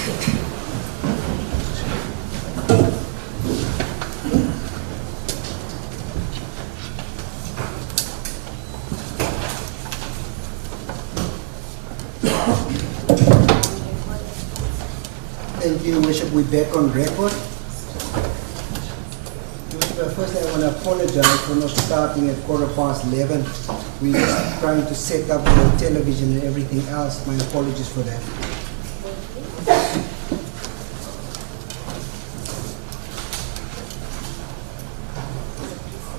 Thank you, Worship. We're back on record. First, I want to apologize for not starting at 11:15. We're just trying to set up the television and everything else. My apologies for that.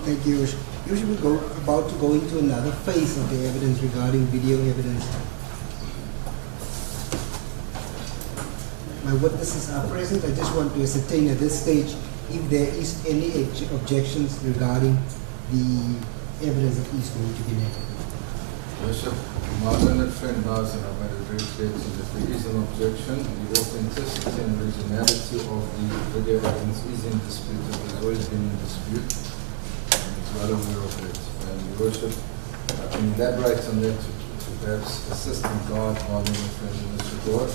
Thank you, Worship. Usually we're about to go into another phase of the evidence regarding video evidence. My witnesses are present. I just want to ascertain at this stage if there is any objections regarding the evidence that is going to be made. Bishop, my learned friend knows, and I've made it very clear to you, that there is an objection. The authenticity and originality of the video evidence is in dispute. It has always been in dispute, and it's well aware of it. And Your Worship, I can elaborate on that to perhaps assist and guide my learned friend in this regard.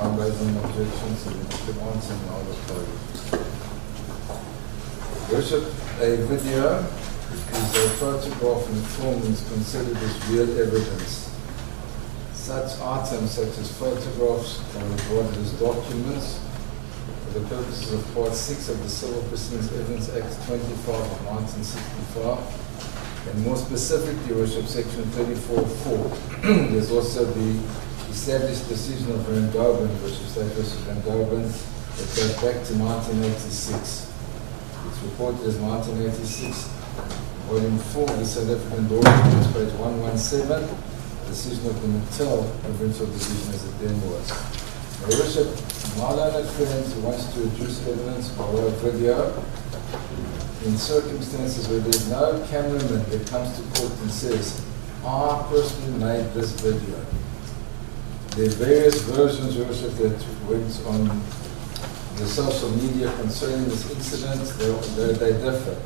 I'm raising an objection so that you can answer and I'll reply. Worship, a video is a photograph and film is considered as real evidence. Such items such as photographs are regarded as documents for the purposes of Part 6 of the Civil Proceedings Evidence Act 25 of 1965. And more specifically, Worship, Section 34.4. There's also the established decision of Van Dobin, Worship, State v. Van Dobin, that goes back to 1986. It's reported as 1986, Volume 4 of the South African Law Review, page 117, decision of the Natal Provincial Division as it then was. Now, Worship, my learned friend who wants to adduce evidence by way of video, in circumstances where there's no cameraman that comes to court and says, I personally made this video. There are various versions, Your Worship, that went on the social media concerning this incident. They differ.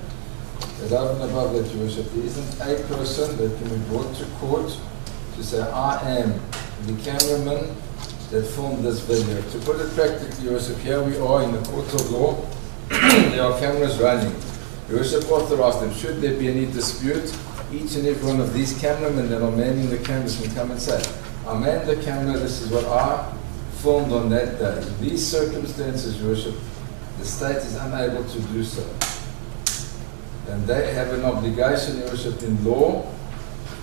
But over and above that, Your Worship, there isn't a person that can be brought to court to say, I am the cameraman that filmed this video. To put it practically, Your Worship, here we are in the court of law. There are cameras running. Your Worship authorized them. Should there be any dispute, each and every one of these cameramen that are manning the cameras can come and say, I manned the camera, this is what I filmed on that day. In these circumstances, Your Worship, the state is unable to do so. And they have an obligation, Your Worship, in law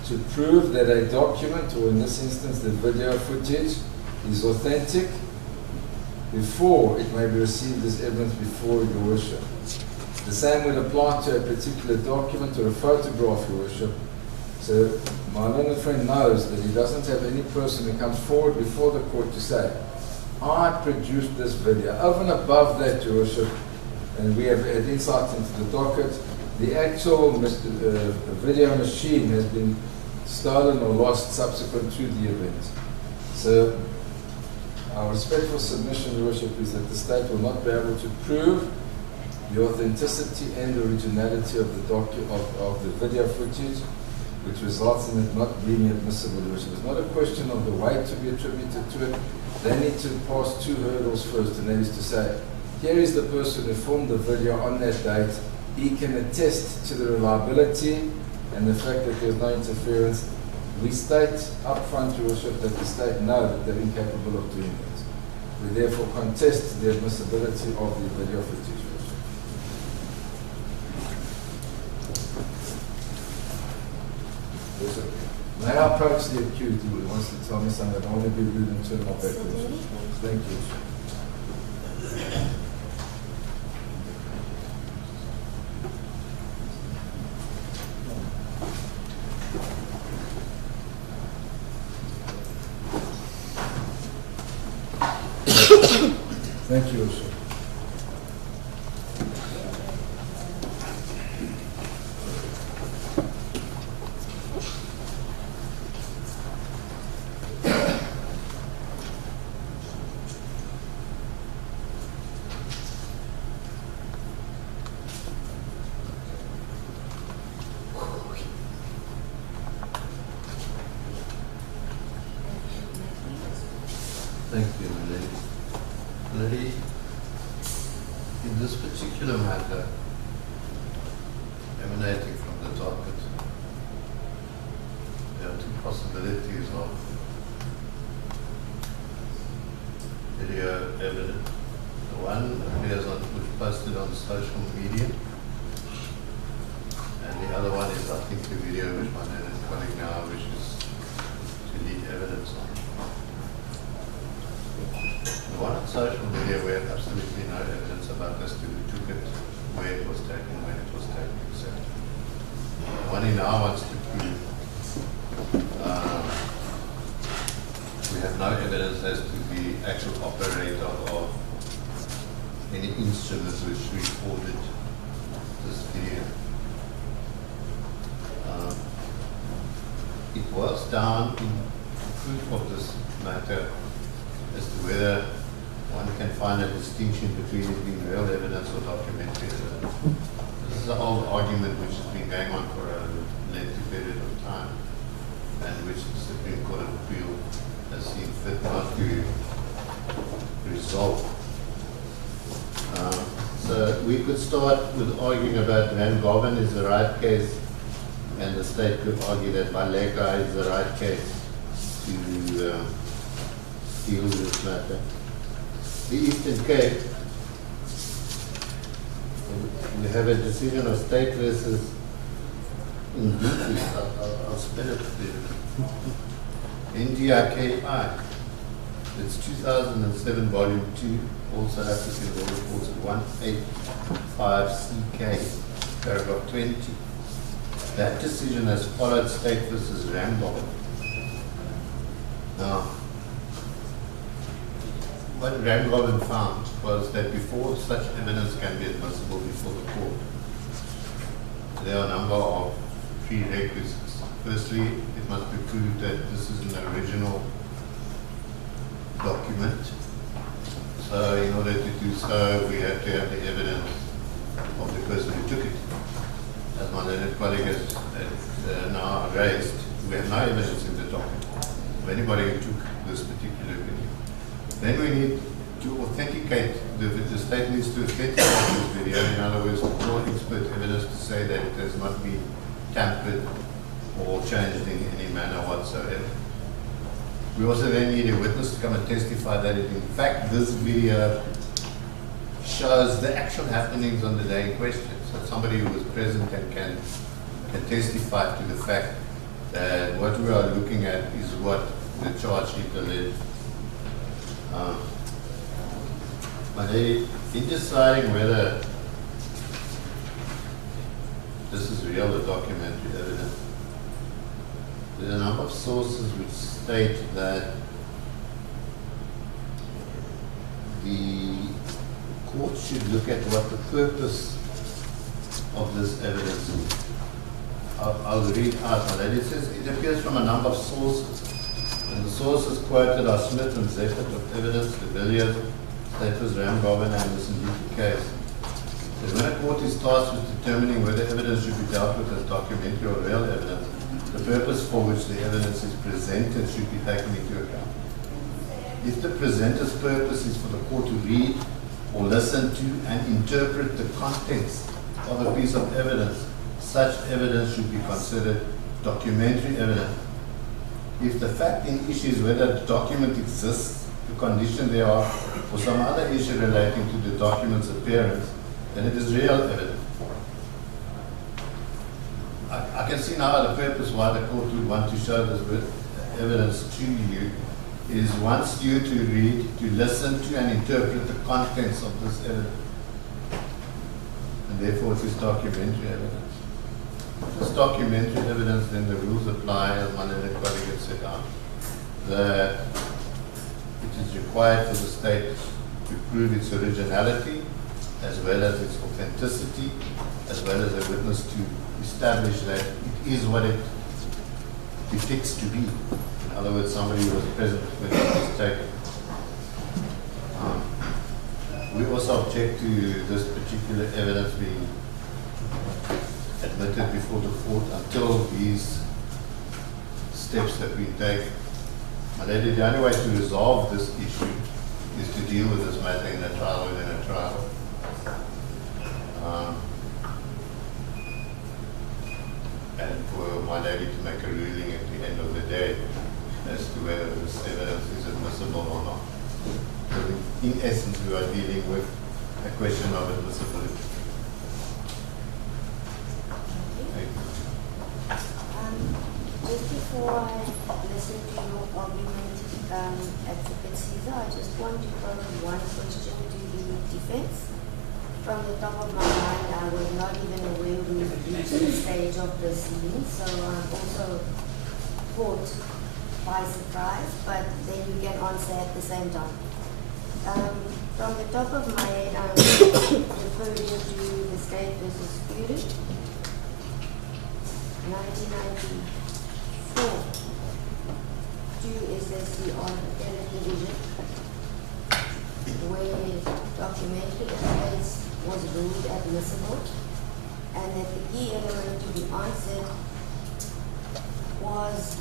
to prove that a document, or in this instance the video footage, is authentic before it may be received as evidence before Your Worship. The same would apply to a particular document or a photograph, Your Worship. So my learned friend knows that he doesn't have any person who comes forward before the court to say, I produced this video. Over and above that, Your Worship, and we have had insight into the docket, the actual video machine has been stolen or lost subsequent to the event. So our respectful submission, Your Worship, is that the state will not be able to prove the authenticity and originality of the video footage, which results in it not being admissible, Your Worship. It's not a question of the weight to be attributed to it. They need to pass two hurdles first, and that is to say, here is the person who filmed the video on that date. He can attest to the reliability and the fact that there's no interference. We state up front, Your Worship, that the state know that they're incapable of doing it. We therefore contest the admissibility of the video footage. May I approach the accused who wants to tell me something? I don't want to be rude and turn my back. Thank you. Thank you, sir. the matter emanating from the docket, there are two possibilities of video evidence. The one appears on, which posted on social media, and the other one is, I think, the video which my name is calling now, which is to lead evidence on. The one on social media, we have absolutely no evidence about as to who took it, where it was taken, when it was taken, etc. The one he now wants to prove, we have no evidence as to the actual operator of any instrument which recorded this video. It was down in proof of this matter as to whether one can find a distinction between it being real evidence or documentary evidence. This is an old argument which has been going on for a lengthy period of time, and which the Supreme Court of Appeal has seen fit not to resolve. So we could start with arguing about Van Goven is the right case, and the state could argue that Maleka is the right case to deal with this matter. The Eastern Cape, we have a decision of state versus I'll spell it there. NDIKI. It's 2007, volume 2, all South African Law Reports 185CK, paragraph 20. That decision has followed state versus Randolph. Now, what Randolph found was that before such evidence can be admissible before the court, there are a number of prerequisites. Firstly, it must be proved that this is an original document. So in order to do so, we have to have the evidence of the person who took it. As my learned colleague has now raised, we have no evidence in the document of anybody who took this particular video. Then we need to authenticate, the state needs to authenticate this video, in other words, call expert evidence to say that it has not been tampered or changed in any manner whatsoever. We also then need a witness to come and testify that it, in fact, this video shows the actual happenings on the day in question. So somebody who was present and can testify to the fact that what we are looking at is what the charge sheet alleged. But in deciding whether this is real or documentary evidence, there are a number of sources which state that the court should look at what the purpose of this evidence is. I'll read out on that. It says it appears from a number of sources, and the sources quoted are Smith and Zephert of evidence, the Villiers, Status, Ramgoven, and the Sindiki case. That when a court is tasked with determining whether evidence should be dealt with as documentary or real evidence, the purpose for which the evidence is presented should be taken into account. If the presenter's purpose is for the court to read or listen to and interpret the contents of a piece of evidence, such evidence should be considered documentary evidence. If the fact in issue is whether the document exists, the condition thereof, or some other issue relating to the document's appearance, then it is real evidence. I can see now the purpose why the court would want to show this evidence to you is wants you to read, to listen to and interpret the contents of this evidence. And therefore it is documentary evidence. If it's documentary evidence, then the rules apply, as my learned colleague had set out, that it is required for the state to prove its originality, as well as its authenticity, as well as a witness to establish that it is what it depicts to be. In other words, somebody who was present when it was taken. We also object to this particular evidence being admitted before the court until these steps have been taken. But the only way to resolve this issue is to deal with this matter in a trial within a trial. My Lady to make a ruling at the end of the day as to whether this evidence is admissible or not. So in essence, we are dealing with a question of admissibility. Just before I listen to your argument, Advocate Caesar, I just want to pose one question to the defense. From the top of my mind, I was not even aware we reached the stage of proceeding, so I'm also caught by surprise, but then you can answer at the same time. From the top of my head, I'm referring to the State versus Fury, 1994, 2 SSC on television, where documentary evidence was ruled admissible, and that the key element to be answered was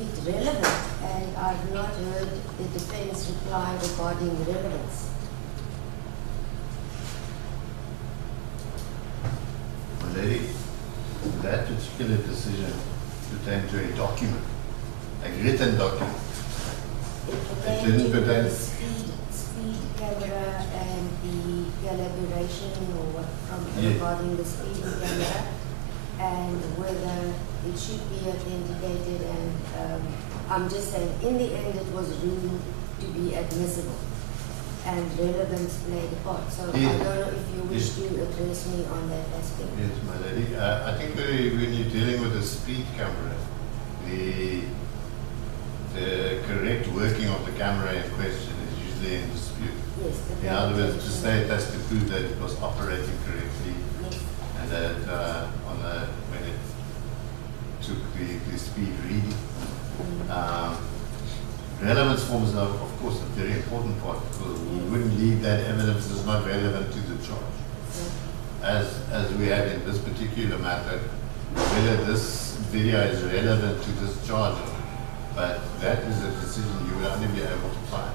it relevant, and I've not heard the defense reply regarding relevance. My Lady, that particular decision pertained to a document, a written document. It didn't pertained to pertain- the speed camera and the collaboration or what Yeah. regarding the speed camera, and whether it should be authenticated, and I'm just saying, in the end it was ruled to be admissible and relevance played a part. So Yeah. I don't know if you wish Yeah. to address me on that aspect. Yes, my lady. I think when you're dealing with a speed camera, the correct working of the camera in question is usually in dispute. Yes. In other words, the state has to prove that it was operating correctly Yes. and that when it took the speed reading. Relevance forms are, of course, a very important part, because we wouldn't leave that evidence as not relevant to the charge. As we had in this particular matter, whether this video is relevant to this charge, but that is a decision you will only be able to find,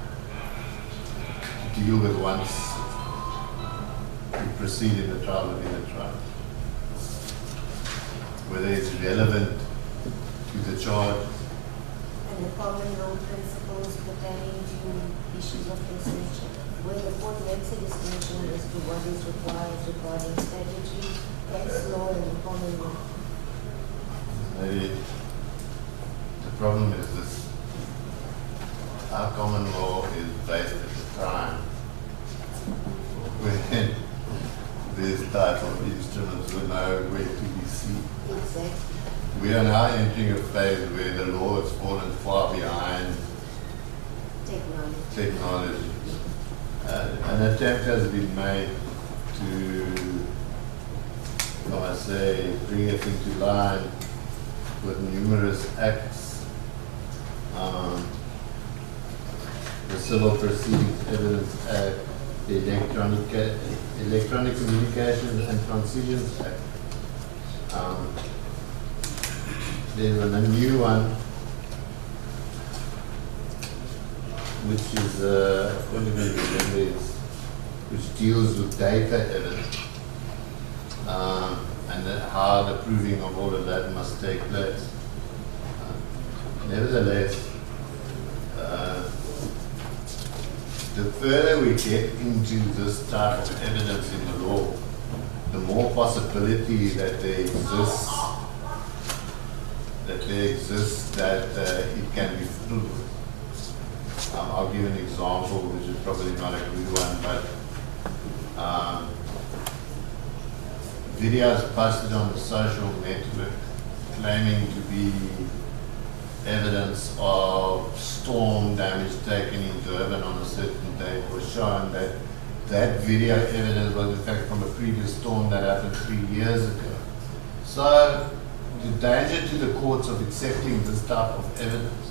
to deal with once you proceed in the trial within the trial. Whether it's relevant to the charge. And the common law principles pertaining to issues of distinction, where the court makes a distinction as to what is required regarding statutory, case law, and common law. Maybe the problem is this: our common law is based at the time when these type of instruments were nowhere to be seen. Exactly. We are now entering a phase where the law has fallen far behind technology. An attempt has been made to, I say, bring it into line with numerous acts. The Civil Proceedings Evidence Act, the Electronic Communications and Transitions Act. There's a new one, which is, what do you remember, which deals with data evidence, and how the proving of all of that must take place. Nevertheless, the further we get into this type of evidence in the law, the more possibility that there exists that it can be proven. I'll give an example, which is probably not a good one, but videos posted on the social network claiming to be evidence of storm damage taken in Durban on a certain date was shown that that video evidence was in fact from a previous storm that happened 3 years ago. So the danger to the courts of accepting this type of evidence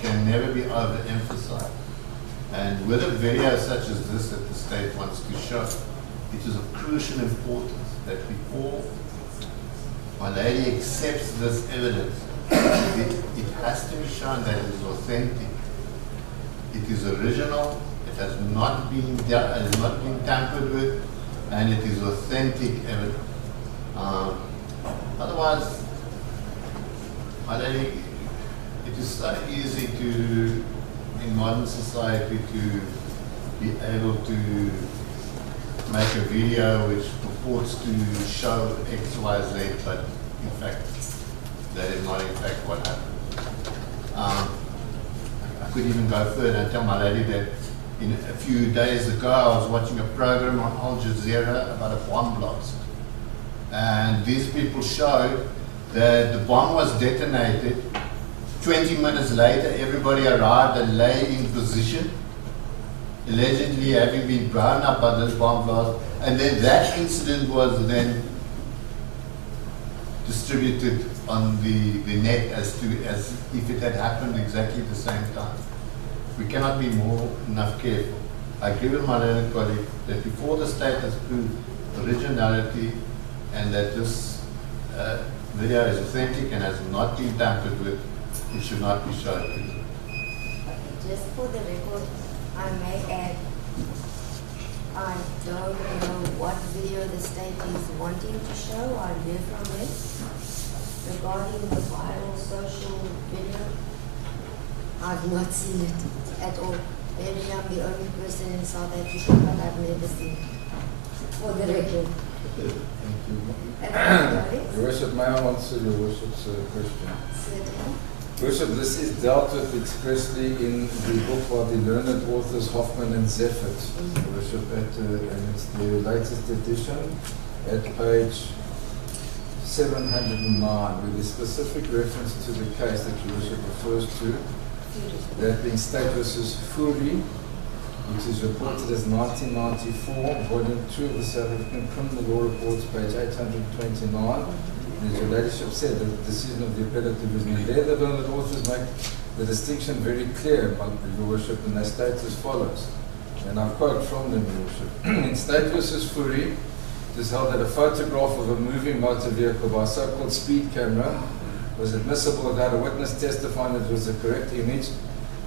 can never be overemphasized. And with a video such as this that the state wants to show, it is of crucial importance that before my lady accepts this evidence, it has to be shown that it is authentic, it is original, it has not been tampered with, and it is authentic evidence. Otherwise, my lady, it is so easy to, in modern society, to be able to make a video which purports to show X, Y, Z, but in fact, that is not in fact what happened. I could even go further and tell my lady that a few days ago I was watching a program on Al Jazeera about a bomb blast. And these people showed that the bomb was detonated. 20 minutes later, everybody arrived and lay in position, allegedly having been blown up by this bomb blast. And then that incident was then distributed on the net as if it had happened exactly the same time. We cannot be more enough careful. I agree with my learned colleague that before the state has proved originality and that this video is authentic and has not been tampered with, it should not be shown. Okay, just for the record, I may add, I don't know what video the state is wanting to show. I heard from it regarding the viral social video. I've not seen it at all. Maybe I'm the only person in South Africa, but I've never seen it. For the record. Thank you. And Your Worship, may I answer Your Worship's question? certainly. Worship, this is dealt with expressly in the book by the learned authors Hoffman and Zeffert. Worship, and it's the latest edition at page 709, with a specific reference to the case that Your Worship refers to, that being State versus Furi, which is reported as 1994, volume 2 of the South African Criminal Law Reports, page 829. As Your Ladyship said, the decision of the appellate division, and there the learned authors make the distinction very clear, Your Worship, and they state as follows, and I quote from them, Your Worship. In State versus Furi, it is held that a photograph of a moving motor vehicle by a so-called speed camera was admissible without a witness testifying that it was the correct image,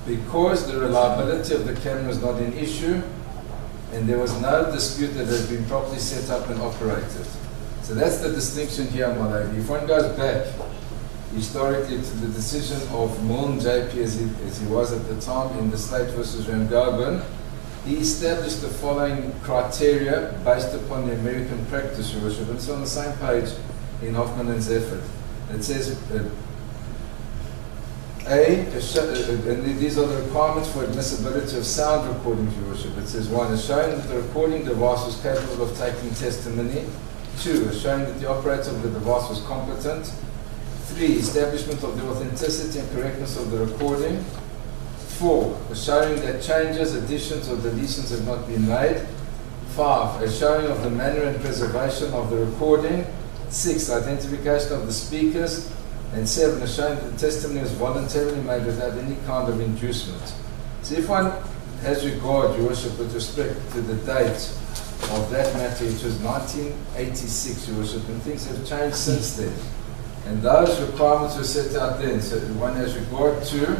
because the reliability of the camera is not an issue, and there was no dispute that it had been properly set up and operated. So that's the distinction here, my lady. If one goes back historically to the decision of Milne JP as he was at the time in the State versus Rangoban, he established the following criteria based upon the American practice, Your Worship. And it's on the same page in Hoffman and Zeffert. It says, and these are the requirements for admissibility of sound recordings, Your Worship. It says, 1, is showing that the recording device was capable of taking testimony. 2, is showing that the operator of the device was competent. 3, establishment of the authenticity and correctness of the recording. 4, is showing that changes, additions, or deletions have not been made. 5, a showing of the manner and preservation of the recording. 6, identification of the speakers. And 7, is showing that the testimony was voluntarily made without any kind of inducement. So if one has regard, Your Worship, with respect to the date of that matter, which was 1986, Your Worship, and things have changed since then. And those requirements were set out then. So one has regard to,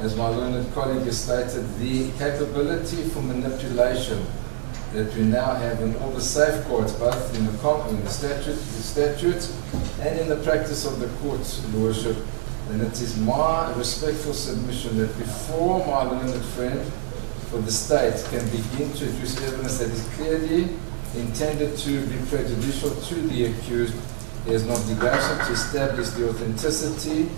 as my learned colleague has stated, the capability for manipulation that we now have in all the safeguards, both in the statutes and in the practice of the courts, Your Worship. And it is my respectful submission that before my learned friend for the state can begin to produce evidence that is clearly intended to be prejudicial to the accused, there is an obligation to establish the authenticity,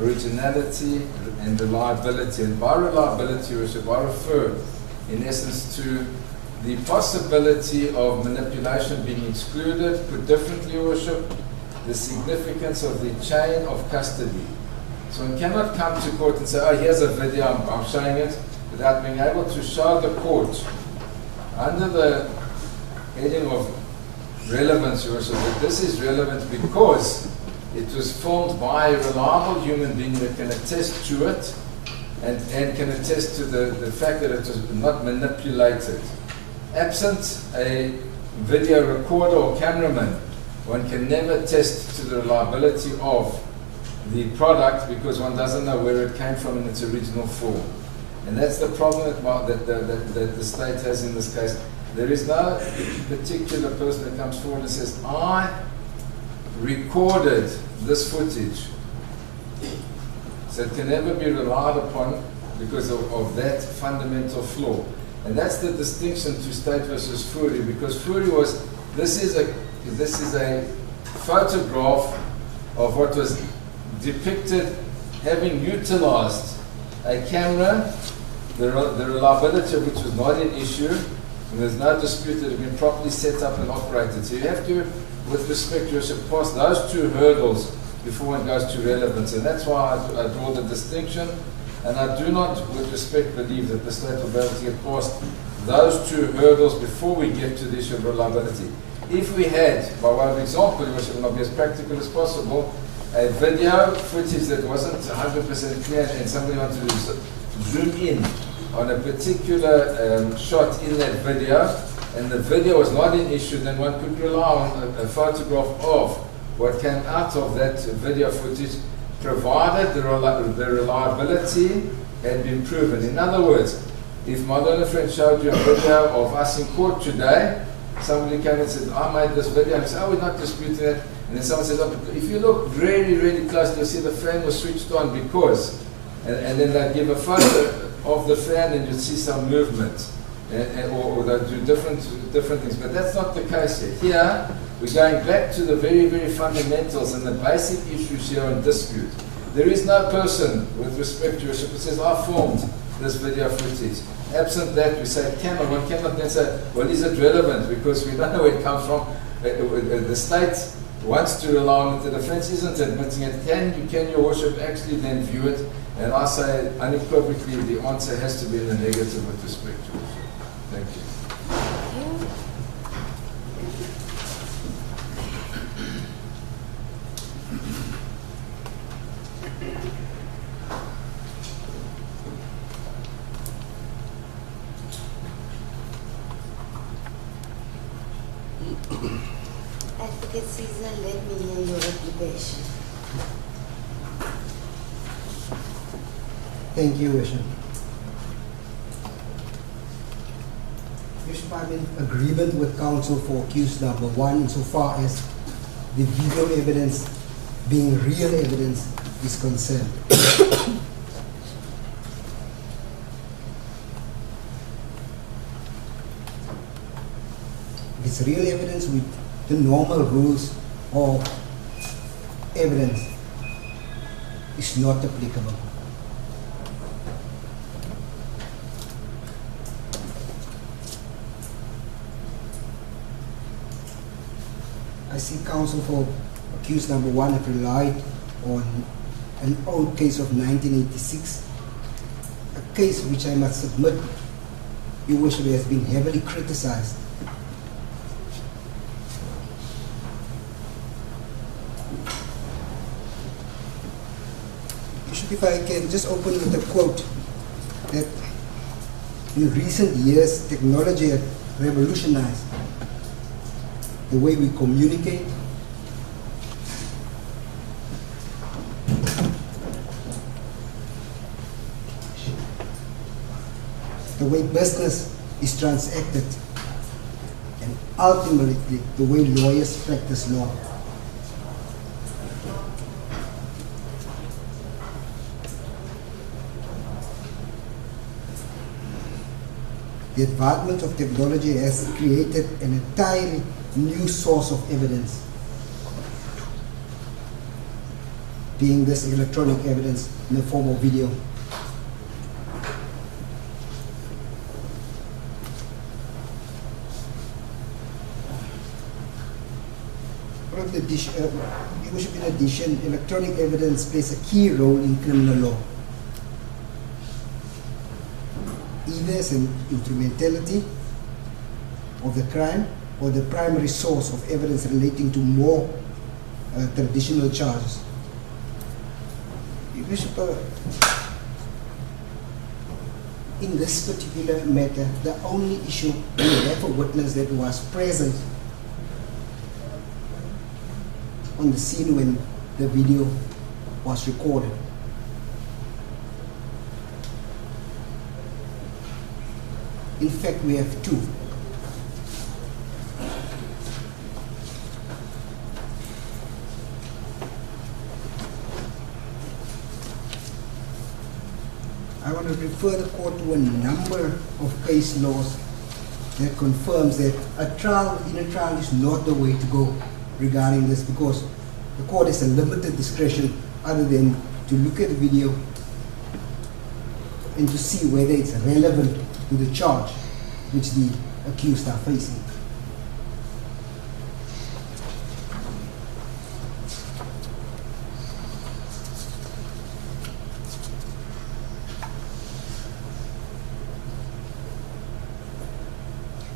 originality, and reliability. And by reliability, Your Worship, I refer in essence to the possibility of manipulation being excluded. Put differently, Your Worship, the significance of the chain of custody. So one cannot come to court and say, oh, here's a video, I'm showing it, without being able to show the court under the heading of relevance, Your Worship, that this is relevant because it was filmed by a reliable human being that can attest to it and can attest to the fact that it was not manipulated. Absent a video recorder or cameraman, one can never attest to the reliability of the product because one doesn't know where it came from in its original form. And that's the problem that the state has in this case. There is no particular person that comes forward and says, I recorded this footage. So it can never be relied upon because of that fundamental flaw. And that's the distinction to State versus Fourie, because Fourie was, this is a photograph of what was depicted having utilized a camera, the reliability of which was not an issue, and there's no dispute that it had been properly set up and operated. So you have to, with respect, you should pass those two hurdles before one goes to relevance. And that's why I draw the distinction. And I do not, with respect, believe that the state will be able to get past those two hurdles before we get to the issue of reliability. If we had, by way of example, which will not be as practical as possible, a video footage that wasn't 100% clear and somebody wanted to zoom in on a particular shot in that video, and the video was not an issue, then one could rely on a photograph of what came out of that video footage, provided the reliability had been proven. In other words, if my learner friend showed you a video of us in court today, somebody came and said, I made this video, and I said, oh, we're not disputing that. And then someone says, oh, but if you look really, really close, you'll see the fan was switched on because, and then they give a photo of the fan and you'll see some movement, or they do different things. But that's not the case yet. Here, we're going back to the very, very fundamentals and the basic issues here in dispute. There is no person, with respect to your ship, who says, I formed this video footage. Absent that, we say it cannot. One cannot then say, well, is it relevant? Because we don't know where it comes from. The state wants to rely on it. The defense isn't admitting it. Can your worship actually then view it? And I say unequivocally, the answer has to be in the negative with respect to it. Thank you. Advocate Caesar, let me hear your application. Thank you, Bishop. Bishop, I'm in agreement with counsel for accused number 1 insofar as the video evidence being real evidence is concerned. If it's real evidence with the normal rules of evidence, is not applicable. I see counsel for accused number 1 have relied on an old case of 1986, a case which I must admit, Your Worship, has been heavily criticized. Bishop, if I can just open with a quote that in recent years technology has revolutionized the way we communicate, the way business is transacted, and ultimately the way lawyers practice law. The advancement of technology has created an entirely new source of evidence, being this electronic evidence in the form of video. In addition, electronic evidence plays a key role in criminal law, either as an instrumentality of the crime or the primary source of evidence relating to more traditional charges. Bishop, in this particular matter, the only issue we have a witness that was present on the scene when the video was recorded. In fact, we have two. I want to refer the court to a number of case laws that confirms that a trial is not the way to go regarding this, because the court has a limited discretion other than to look at the video and to see whether it's relevant to the charge which the accused are facing.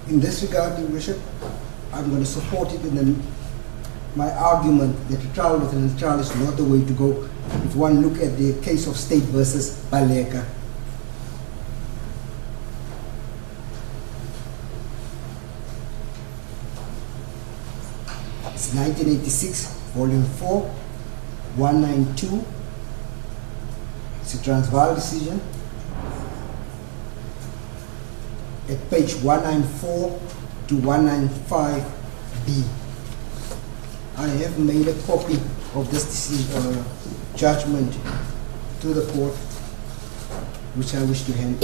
In this regard, Your Worship, I'm going to support it in my argument that a trial within a trial is not the way to go. If one look at the case of State versus Baleka. It's 1986, volume 4, 192. It's a Transvaal decision. At page 194 to 195b. I have made a copy of this decision, judgment to the court, which I wish to hand.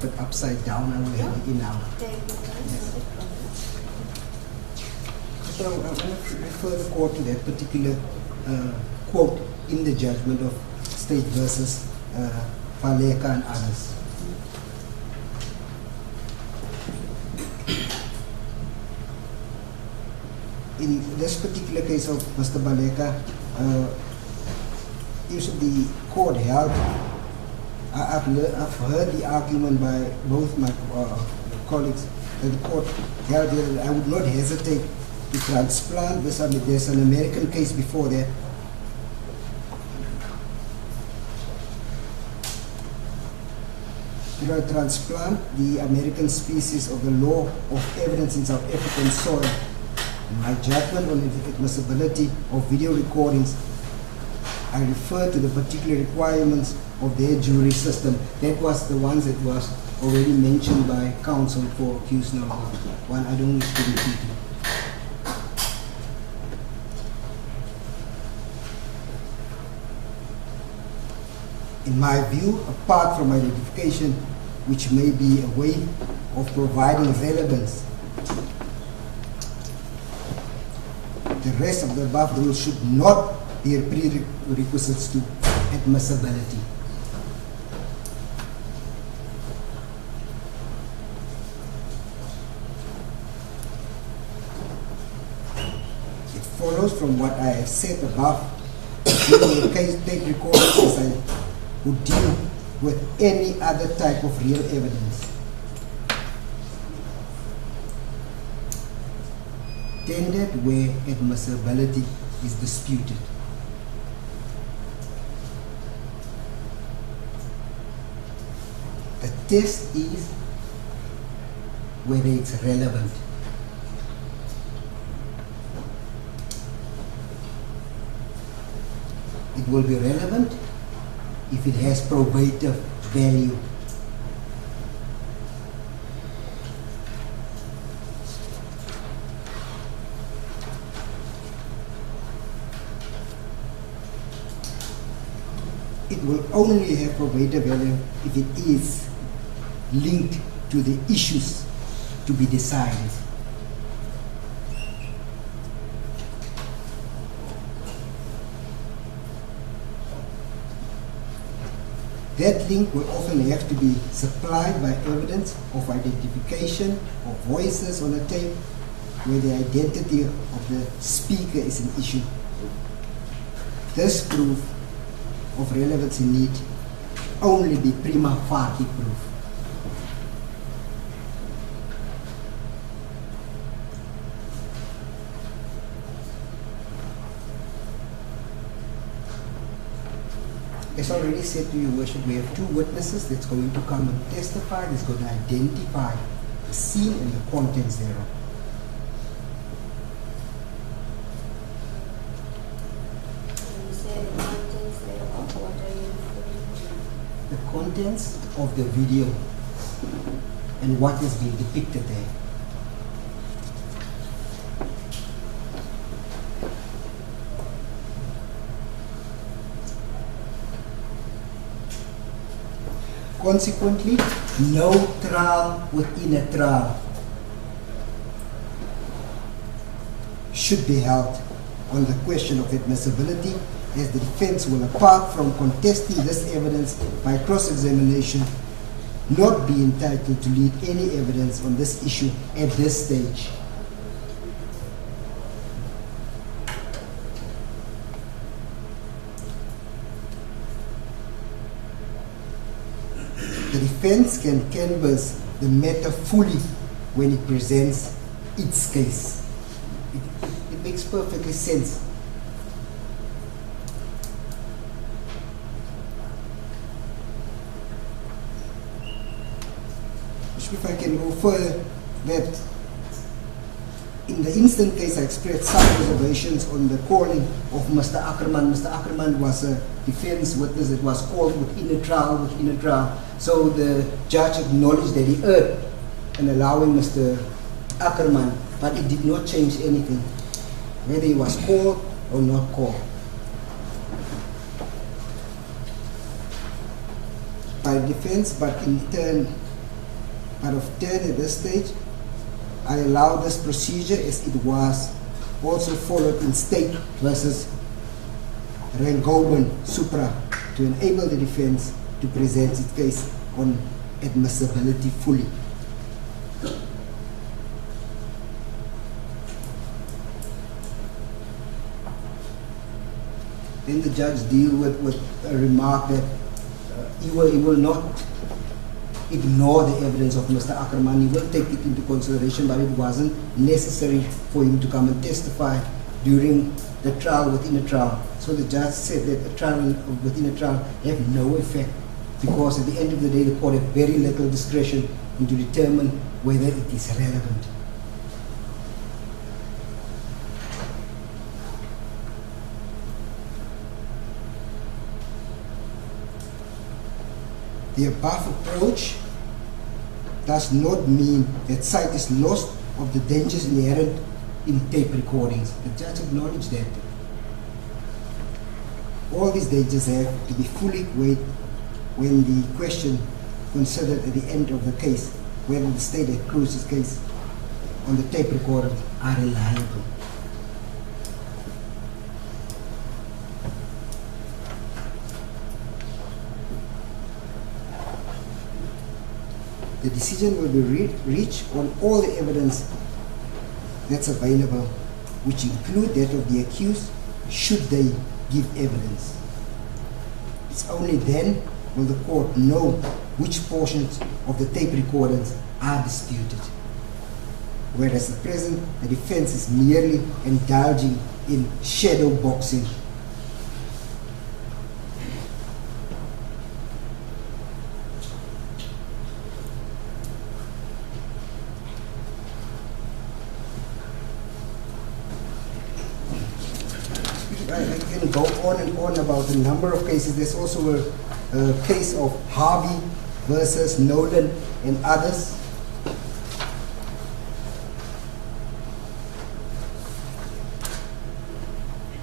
But upside down, I will have it in now. Yes. So I want to refer the court to that particular quote in the judgment of State versus Baleka and others. In this particular case of Mr. Baleka, the court held. I've heard the argument by both my colleagues that the court held that I would not hesitate to transplant this. I mean, there's an American case before that. Did I transplant the American species of the law of evidence in South African soil? In my judgment on the admissibility of video recordings, I refer to the particular requirements of their jury system. That was the ones that was already mentioned by counsel for accused number one. I don't wish to repeat it. In my view, apart from identification, which may be a way of providing relevance, the rest of the above rules should not be prerequisites to admissibility. It follows from what I have said above, the case tape recordings would deal with any other type of real evidence. Tended where admissibility is disputed. The test is whether it's relevant. It will be relevant if it has probative value. It will only have probative value if it is linked to the issues to be decided. That link will often have to be supplied by evidence of identification of voices on a tape where the identity of the speaker is an issue. This proof of relevancy need only be prima facie proof. As already said to you, Worship, we have two witnesses that's going to come and testify, that's going to identify the scene and the contents thereof. contents of the video and what has been depicted there. Consequently, no trial within a trial should be held on the question of admissibility, as the defense will, apart from contesting this evidence by cross-examination, not be entitled to lead any evidence on this issue at this stage. The defense can canvass the matter fully when it presents its case. It makes perfectly sense. If I can go further, that in the instant case I expressed some reservations on the calling of Mr. Ackerman. Mr. Ackerman was a defense witness that was called within a trial. So the judge acknowledged that he erred in allowing Mr. Ackerman, but it did not change anything, whether he was called or not called. By defense, but of turn at this stage, I allow this procedure as it was also followed in State versus Rangoban Supra to enable the defense to present its case on admissibility fully. Then the judge deal with a remark that he will not ignore the evidence of Mr. Ackerman. He will take it into consideration, but it wasn't necessary for him to come and testify during the trial within a trial. So the judge said that a trial within a trial have no effect, because at the end of the day the court have very little discretion to determine whether it is relevant. The above approach does not mean that sight is lost of the dangers inherent in tape recordings. The judge acknowledged that. All these dangers have to be fully weighed when the question considered at the end of the case, whether the state that proves its case on the tape recorder are reliable. The decision will be reached on all the evidence that's available, which include that of the accused, should they give evidence. It's only then will the court know which portions of the tape recordings are disputed. Whereas at present, the defense is merely indulging in shadow boxing. I can go on and on about the number of cases. There's also a case of Harvey versus Nolan and others.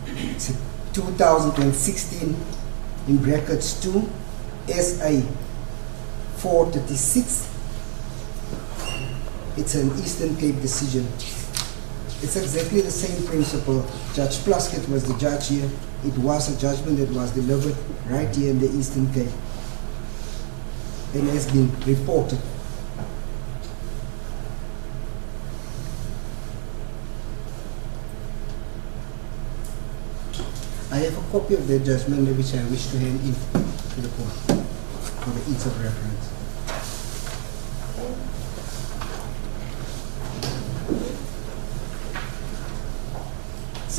It's 2016 in brackets 2 SA 436. It's an Eastern Cape decision. It's exactly the same principle. Judge Pluskett was the judge here. It was a judgment that was delivered right here in the Eastern Cape and has been reported. I have a copy of the judgment which I wish to hand in to the court for the ease of reference.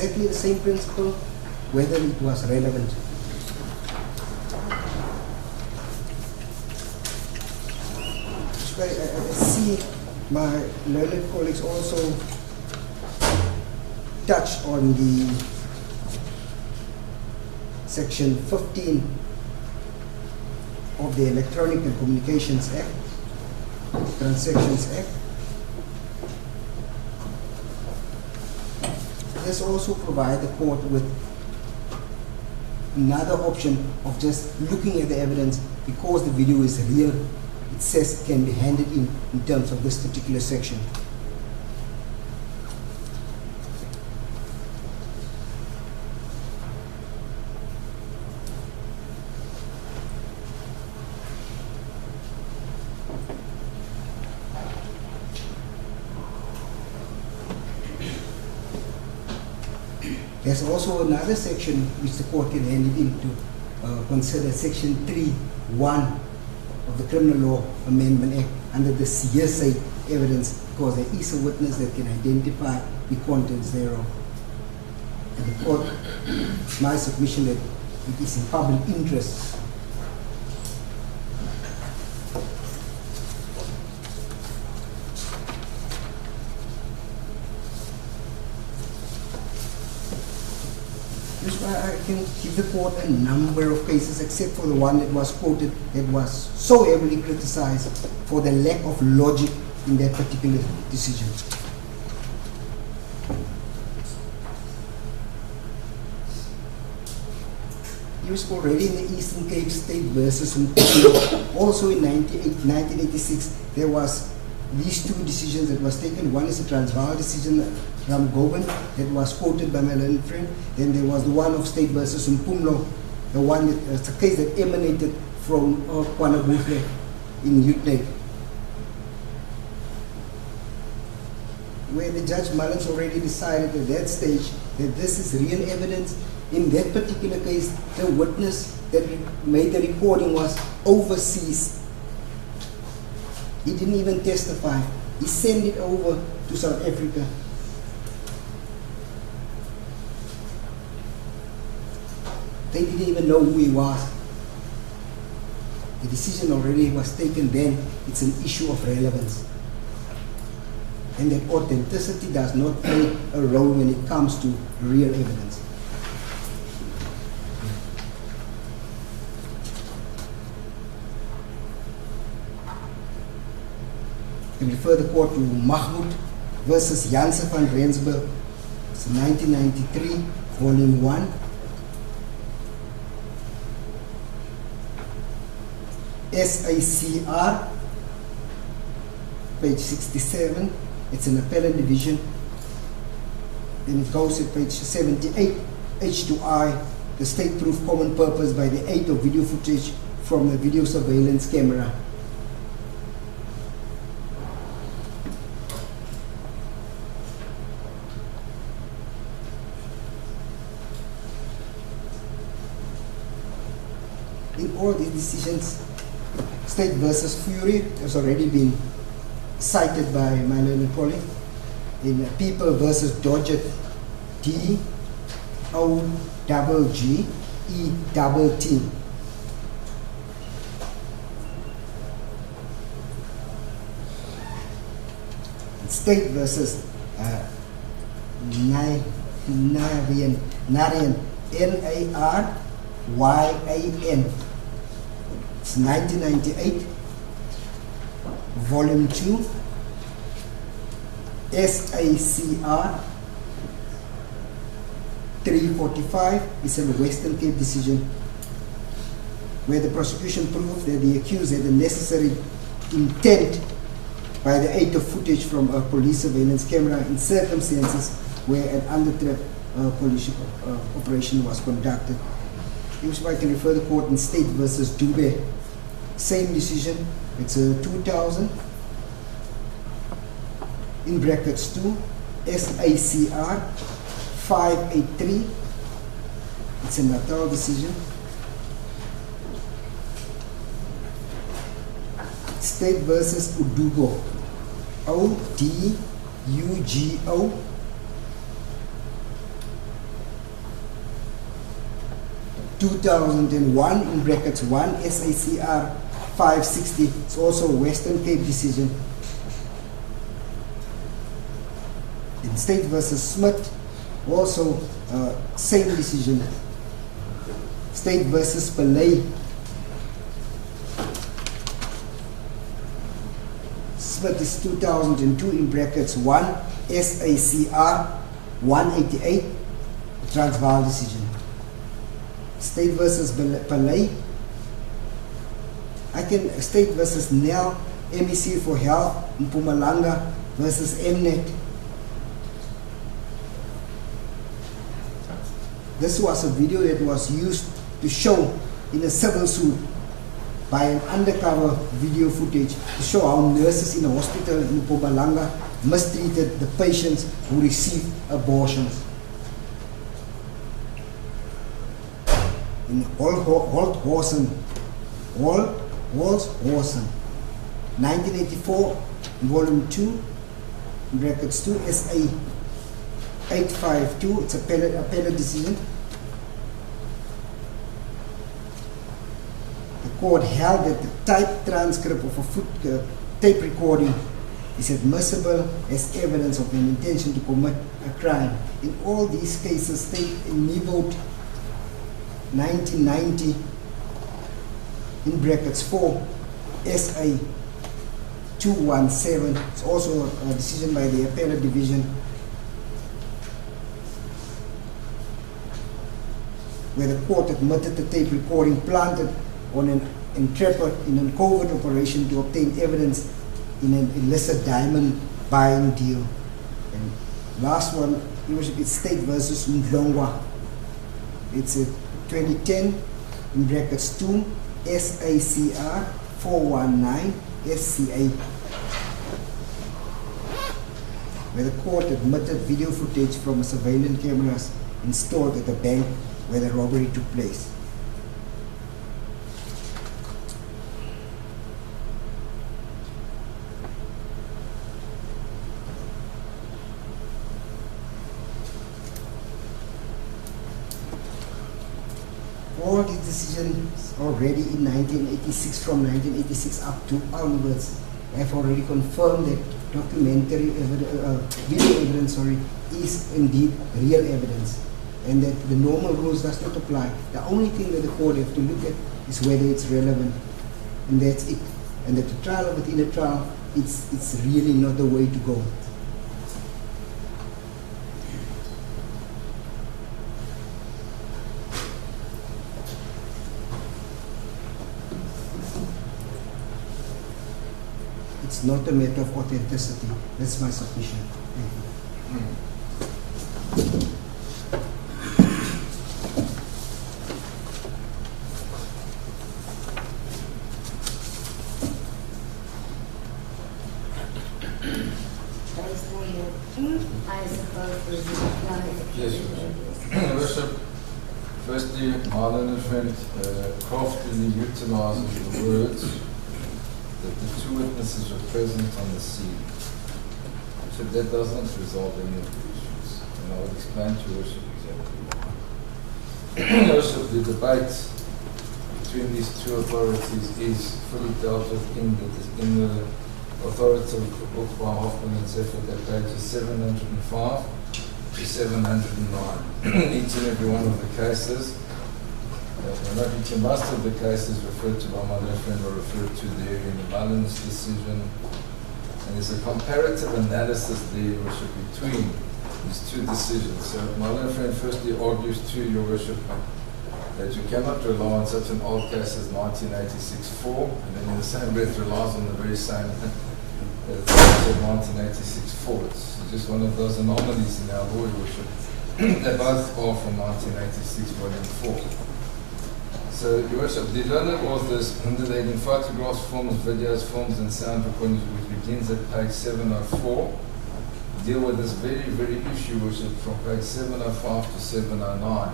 Exactly the same principle, whether it was relevant. I see my learned colleagues also touch on the section 15 of the Electronic and Communications Act, Transactions Act. This also provides the court with another option of just looking at the evidence because the video is real. It says it can be handed in terms of this particular section. There's also another section which the court can hand it in to consider section 3(1) of the Criminal Law Amendment Act under the CIC evidence, because there is a witness that can identify the contents thereof. And the court, it's my submission that it is in public interest. I can give the court a number of cases, except for the one that was quoted, that was so heavily criticized for the lack of logic in that particular decision. It was already in the Eastern Cape State versus Mpumalanga. Also in 1986, there was these two decisions that was taken. One is the Transvaal decision, Ram Govan, that was quoted by my learned friend. Then there was the one of State versus Mpumalanga, the one that, it's a case that emanated from Kwanabufle in Utrecht, where the Judge Mullins already decided at that stage that this is real evidence. In that particular case, the witness that made the recording was overseas. He didn't even testify. He sent it over to South Africa. They didn't even know who he was. The decision already was taken then. It's an issue of relevance. And that authenticity does not play a role when it comes to real evidence. I refer the court to Mahmoud versus Janssen van Rensburg. It's 1993, volume 1. SICR, page 67. It's an appellate division. Then it goes at page 78. H2I, the state proved common purpose by the aid of video footage from the video surveillance camera. In all these decisions, State versus Fury has already been cited by my learned colleague. In People versus Dodgett, DOGGETT. State versus Narayan, Naryan, It's 1998, volume 2, SICR 345. It's a Western Cape decision where the prosecution proved that the accused had the necessary intent by the aid of footage from a police surveillance camera in circumstances where an undertrap police operation was conducted. If I can refer the court in State versus Dube, same decision. It's a 2000 in brackets 2, SICR 583. It's a Natal decision. State versus Udugo, ODUGO. (2001) in brackets 1, SICR 560. It's also a Western Cape decision. In State versus Smith, also same decision. State versus Pelay, Smith is 2002 in brackets 1 SACR 188, Transvaal decision. State versus Palay. State versus Nel, MEC for Health, Mpumalanga versus Mnet. This was a video that was used to show in a civil suit by an undercover video footage to show how nurses in a hospital in Mpumalanga mistreated the patients who received abortions. In Holthausen, 1984, volume 2, brackets 2, SA 852, it's appellate decision. The court held that the typed transcript of a tape recording is admissible as evidence of an intention to commit a crime. In all these cases, state in Nebote 1990, in brackets 4, SA 217, it's also a decision by the appellate division, where the court admitted the tape recording planted on an intrepid in a covert operation to obtain evidence in an illicit diamond buying deal. And last one, Your Worship, it's State versus Mdlongwa. It's a 2010, in brackets 2, SACR 419 SCA, where the court admitted video footage from surveillance cameras installed at the bank where the robbery took place. All these decisions already in 1986, from 1986 up to onwards, have already confirmed that documentary video evidence is indeed real evidence, and that the normal rules does not apply. The only thing that the court have to look at is whether it's relevant, and that's it. And that the trial within a trial, it's really not the way to go. It's not a matter of authenticity. That's my submission. Thank you. I suppose there's Yes, Your Worship. Firstly, my learned friend craftily utilizes the words that the two witnesses were present on the scene. So that does not resolve any of the issues. And I will explain to Your Worship exactly why. Your Worship, the debate between these two authorities is fully dealt with in the authoritative book by Hoffman and Zephyr at pages 705 to 709. Each and every one of the cases, most of the cases referred to by my left friend are referred to there in the Mullins decision. And there's a comparative analysis there, Your Worship, between these two decisions. So my left friend firstly argues to Your Worship that you cannot rely on such an old case as 1986-4, and then in the same breath relies on the very same 1986-4. It's just one of those anomalies in our law, Your Worship. They both are from 1986, volume 4. So, Your Worship, the learner was this undulating photographs, films, videos, films, and sound recordings, which begins at page 704. Deal with this very, very issue, Your Worship, from page 705 to 709.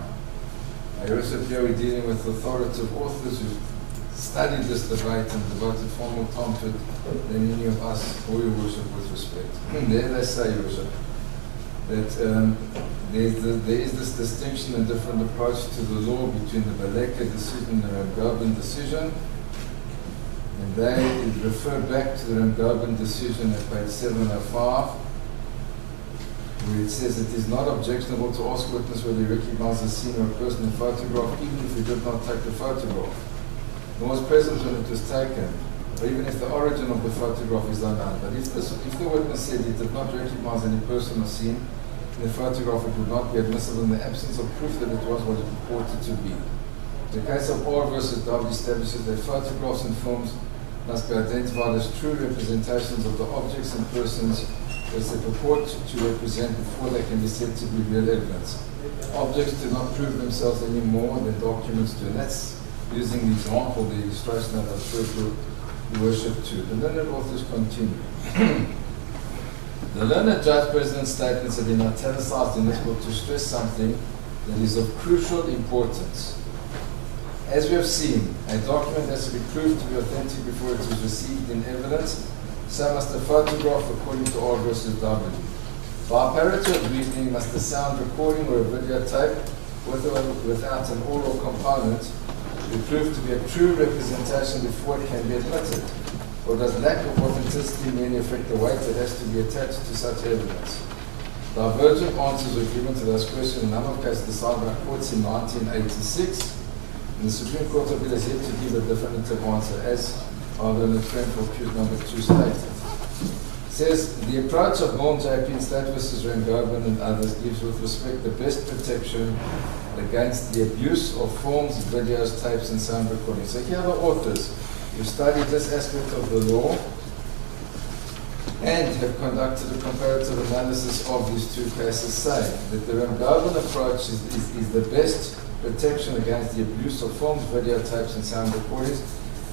Your Worship, here we're dealing with authoritative authors who studied this debate and devoted far more time to it than any of us, or Your Worship, with respect. There they say, Your Worship, that there is this distinction and different approach to the law between the Baleka decision and the Ramgoban decision. And they refer back to the Ramgoban decision at page 705, where it says it is not objectionable to ask witness whether he recognizes a scene or a person in photograph, even if he did not take the photograph, nor was present when it was taken, or even if the origin of the photograph is unknown. But if the witness said he did not recognize any person or scene in the photograph, it would not be admissible in the absence of proof that it was what it purported to be. The case of R versus W establishes that photographs and films must be identified as true representations of the objects and persons as they purport to represent before they can be said to be real evidence. Objects do not prove themselves any more than documents do. And that's using the example, the illustration that I've showed you worship to. The learned authors continue. The learned judge president's statements have been italicized in this book to stress something that is of crucial importance. As we have seen, a document has to be proved to be authentic before it is received in evidence. So must a photograph according to R versus W. By parity of reasoning, must the sound recording or a videotape, with or without an oral component, be proved to be a true representation before it can be admitted? Or does lack of authenticity merely affect the weight that has to be attached to such evidence? Divergent answers were given to those questions in a number of cases decided by courts in 1986. And the Supreme Court of Appeal has yet to give a definitive answer, as our learned friend for accused number 2 stated. It says, the approach of Milne, JP, and State v. Rangovan and others gives with respect the best protection against the abuse of forms, videos, tapes, and sound recordings. So here are the authors who studied this aspect of the law and have conducted a comparative analysis of these two cases, saying that the Rangovan approach is the best protection against the abuse of forms, videotapes, and sound recordings.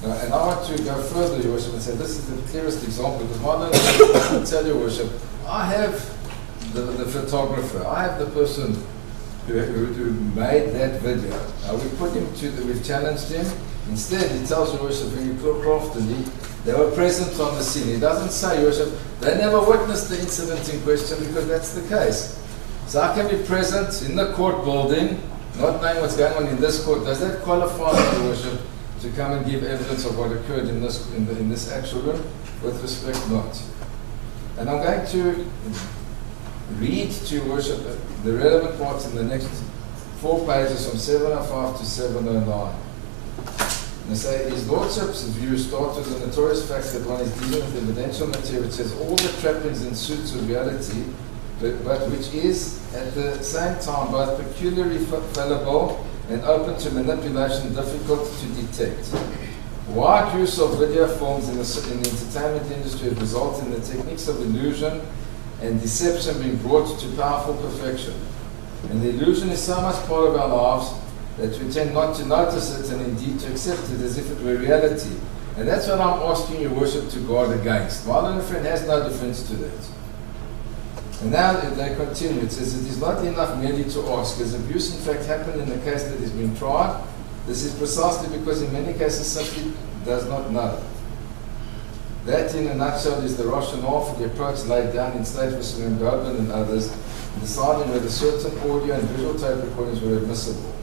And I want to go further, Your Worship, and say this is the clearest example, because my learned I can tell Your Worship, I have the photographer, I have the person who made that video. We put him we've challenged him. Instead, he tells Your Worship very craftily, they were present on the scene. He doesn't say, Your Worship, they never witnessed the incident in question, because that's the case. So I can be present in the court building, not knowing what's going on in this court. Does that qualify, Your Worship, to come and give evidence of what occurred in this actual room? With respect, not. And I'm going to read to Your Worship the relevant parts in the next 4 pages from 705 to 709. They say, His Lordship's view starts with the notorious fact that one is dealing with evidential material which has all the trappings and suits of reality, but which is at the same time both peculiarly fallible and open to manipulation, difficult to detect. Wide use of video forms in the entertainment industry has resulted in the techniques of illusion and deception being brought to powerful perfection. And the illusion is so much part of our lives that we tend not to notice it and indeed to accept it as if it were reality. And that's what I'm asking Your Worship to guard against. My learned friend has no defense to that. And now they continue. It says, it is not enough merely to ask. As abuse in fact happened in the case that is being tried, this is precisely because in many cases simply does not know. That in a nutshell is the rationale for the approach laid down in State v. Rangovan and others, in deciding whether certain audio and visual tape recordings were admissible.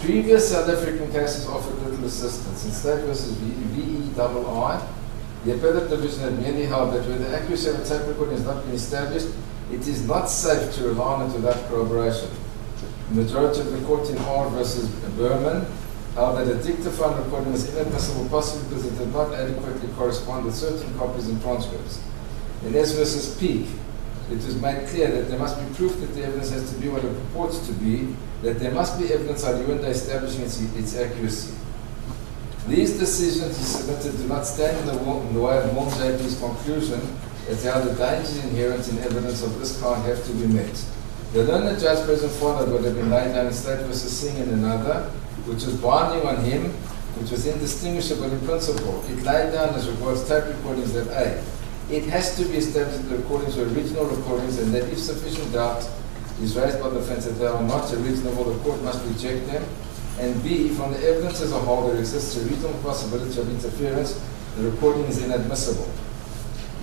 Previous South African cases offered little assistance. In State v. VEII, the appellate division had merely held that where the accuracy of a tape recording has not been established, it is not safe to rely on it without corroboration. The majority of the court in R v. Berman held that a dictaphone recording was inadmissible possibly because it did not adequately correspond with certain copies and transcripts. In S v. Peake, it was made clear that there must be proof that the evidence has to be what it purports to be, that there must be evidence arguendo establishing its accuracy. These decisions, he submitted, do not stand in the way of Milne JP's conclusion as to how the dangers inherent in evidence of this kind have to be met. The learned judge present followed what had been laid down in State v. Singh and another, which was binding on him, which was indistinguishable in principle. It laid down as regards tape recordings that A, it has to be established that the recordings were original recordings and that if sufficient doubt is raised by the defense that they are not original, the court must reject them. And B, from the evidence as a whole, there exists a reasonable possibility of interference, the recording is inadmissible.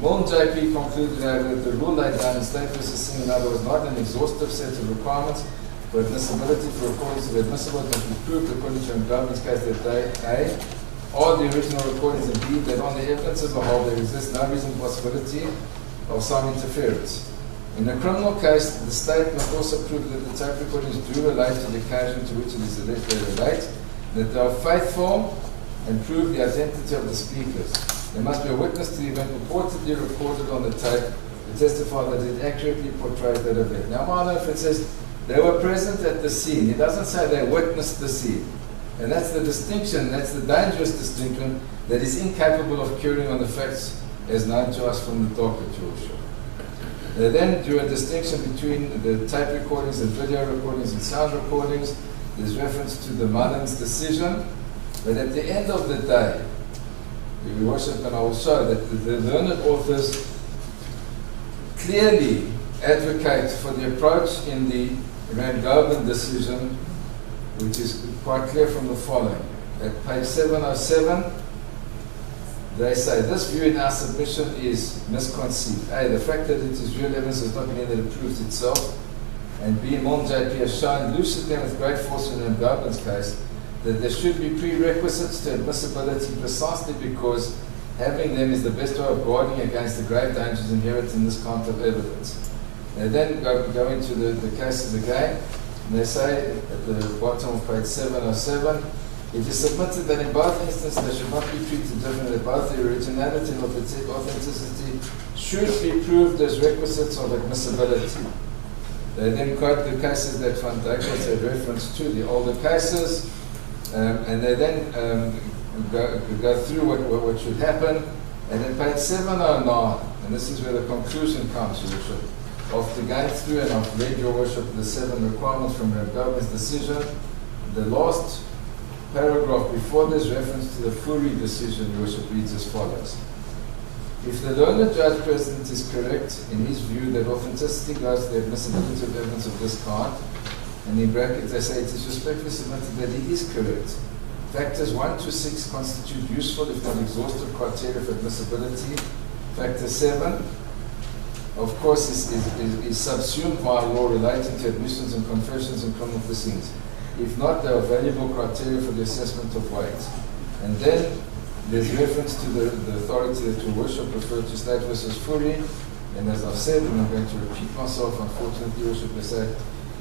Milne JP concluded that the rule laid down in State v. Singh and other was not an exhaustive set of requirements for admissibility for recordings to be admissible, but we proved according to Government's case that they, A, are the original recordings, and B, that on the evidence as a whole there exists no reasonable possibility of some interference. In a criminal case, the state must also prove that the tape recordings do relate to the occasion to which it is alleged they relate, that they are faithful, and prove the identity of the speakers. There must be a witness to the event purportedly recorded on the tape to testify that it accurately portrays that event. Now, my if it says they were present at the scene, it doesn't say they witnessed the scene. And that's the distinction, that's the dangerous distinction that is incapable of curing on the facts as known to us from the docket, Judicial. They then do a distinction between the tape recordings and video recordings and sound recordings. There's reference to the Malem's decision. But at the end of the day, Your Worship, and I will show that the learned authors clearly advocate for the approach in the Rand-Goban decision, which is quite clear from the following. At page 707, they say, this view in our submission is misconceived. A, the fact that it is real evidence does not mean that it proves itself. And B, Mon JP has shown lucidly and with great force in Rand-Goban's case that there should be prerequisites to admissibility precisely because having them is the best way of guarding against the grave dangers inherent in this kind of evidence. They then go into the cases again, and they say at the bottom of page 707, it is submitted that in both instances they should not be treated differently, that both the originality and authenticity should be proved as requisites of admissibility. They then quote the cases that Van Dijk has a reference to, the older cases, and they then go through what should happen. And at page 709, and this is where the conclusion comes, Your Worship, after going through, and I've read, Your Worship, the 7 requirements from Rand-Goban's decision, the last paragraph before this reference to the Fourie decision, Your Worship, reads as follows. If the learned judge present is correct in his view that authenticity goes to the admissibility of evidence of this kind, and in brackets they say it is respectfully submitted that he is correct. Factors 1 to 6 constitute useful if not exhaustive criteria for admissibility. Factor 7, of course, is subsumed by law relating to admissions and confessions in criminal proceedings. If not, they are valuable criteria for the assessment of weight. And then there's reference to the authority that Your Worship referred to, State versus Fourie. And as I've said, and I'm going to repeat myself, unfortunately, Your Worship, they say,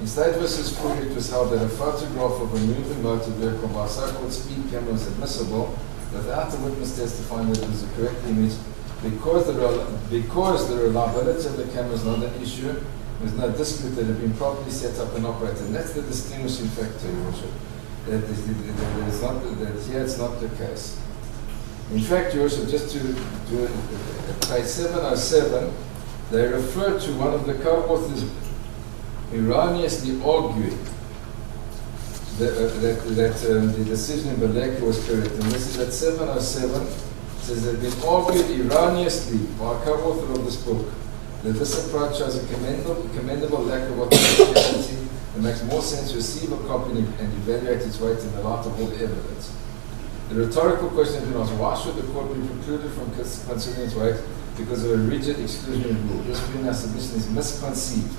in State versus Fourie, it was held that a photograph of a moving motor vehicle by a so-called speed camera was admissible without the witness testifying that it was the correct image because the reliability of the camera is not an issue. There's no dispute that it had been properly set up and operated. And that's the distinguishing factor, Your Worship. That here it's not the case. In fact, Your Worship, just to do it, at page 707, they refer to one of the co-authors erroneously arguing that the decision in Baleka was correct. And this is at 707. It says that it had been argued erroneously by a co-author of this book that this approach shows a commendable lack of authenticity and makes more sense to receive a copy and evaluate its weight in the light of all the evidence. The rhetorical question has been asked, why should the court be precluded from considering its weight because of a rigid exclusionary rule? This view in our submission is misconceived.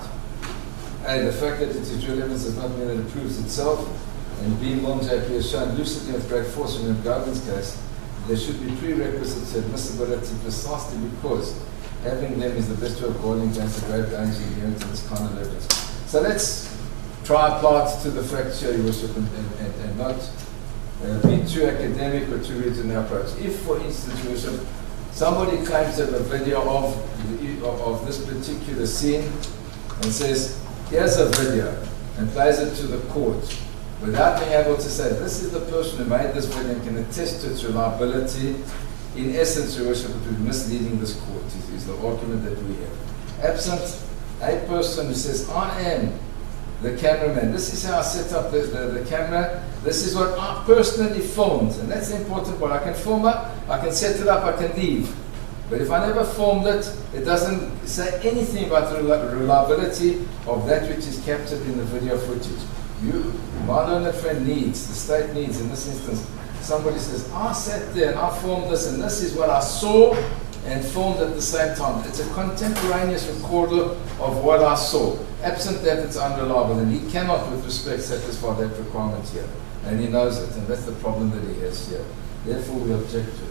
A, the fact that it is real evidence does not mean that it proves itself, and B, Mon JP has shown lucidly with great force in Rand-Goban's case there should be prerequisites to admissibility precisely because having them is the best way of guarding against the grave danger inherent in this kind of evidence. So let's try apply it to the facts here, Your Worship, and not be too academic or too rigid in our approach. If, for instance, Your Worship, somebody claims to have a video of this particular scene and says, here's a video, and plays it to the court, without being able to say, this is the person who made this video and can attest to its reliability, in essence, Your Worship, it would be misleading this court, is the argument that we have. Absent a person who says, I am the cameraman, this is how I set up the camera, this is what I personally filmed, and that's the important part. I can film up, I can set it up, I can leave. But if I never filmed it, it doesn't say anything about the reliability of that which is captured in the video footage. My learned friend needs, the state needs in this instance, somebody says, I sat there and I filmed this and this is what I saw and filmed at the same time. It's a contemporaneous recorder of what I saw. Absent that, it's unreliable, and he cannot, with respect, satisfy that requirement here. And he knows it, and that's the problem that he has here. Therefore, we object to it.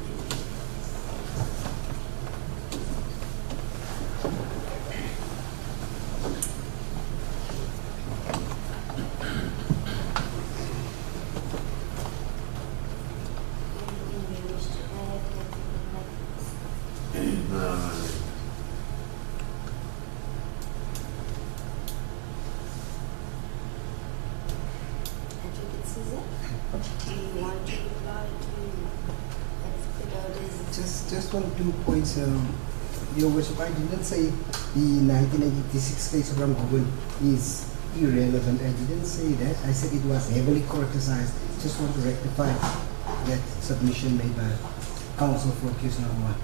just want 2 points. Your Worship, I didn't say the 1986 case of Rangoon is irrelevant. I didn't say that. I said it was heavily criticized. Just want to rectify that submission made by counsel for accused number 1.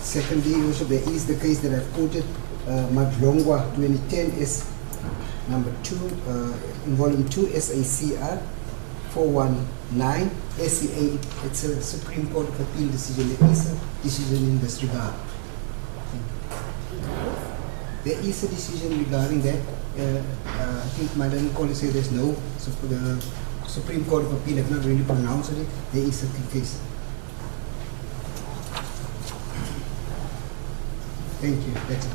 Secondly, Your Worship, there is the case that I've quoted, Madlongwa 2010 is number 2, in volume 2, SACR 419 SCA. It's a Supreme Court of Appeal decision. There is a decision in this regard. There is a decision regarding that. I think my learned colleague said there's no, so the Supreme Court of Appeal have not really pronounced it. There is a case. Thank you. That's it.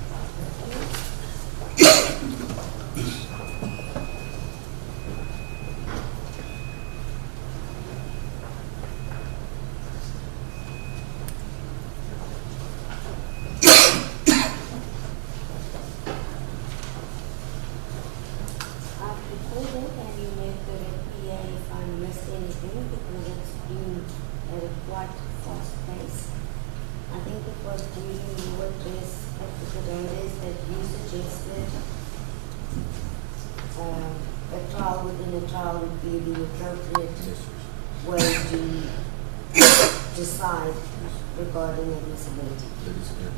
Regarding admissibility.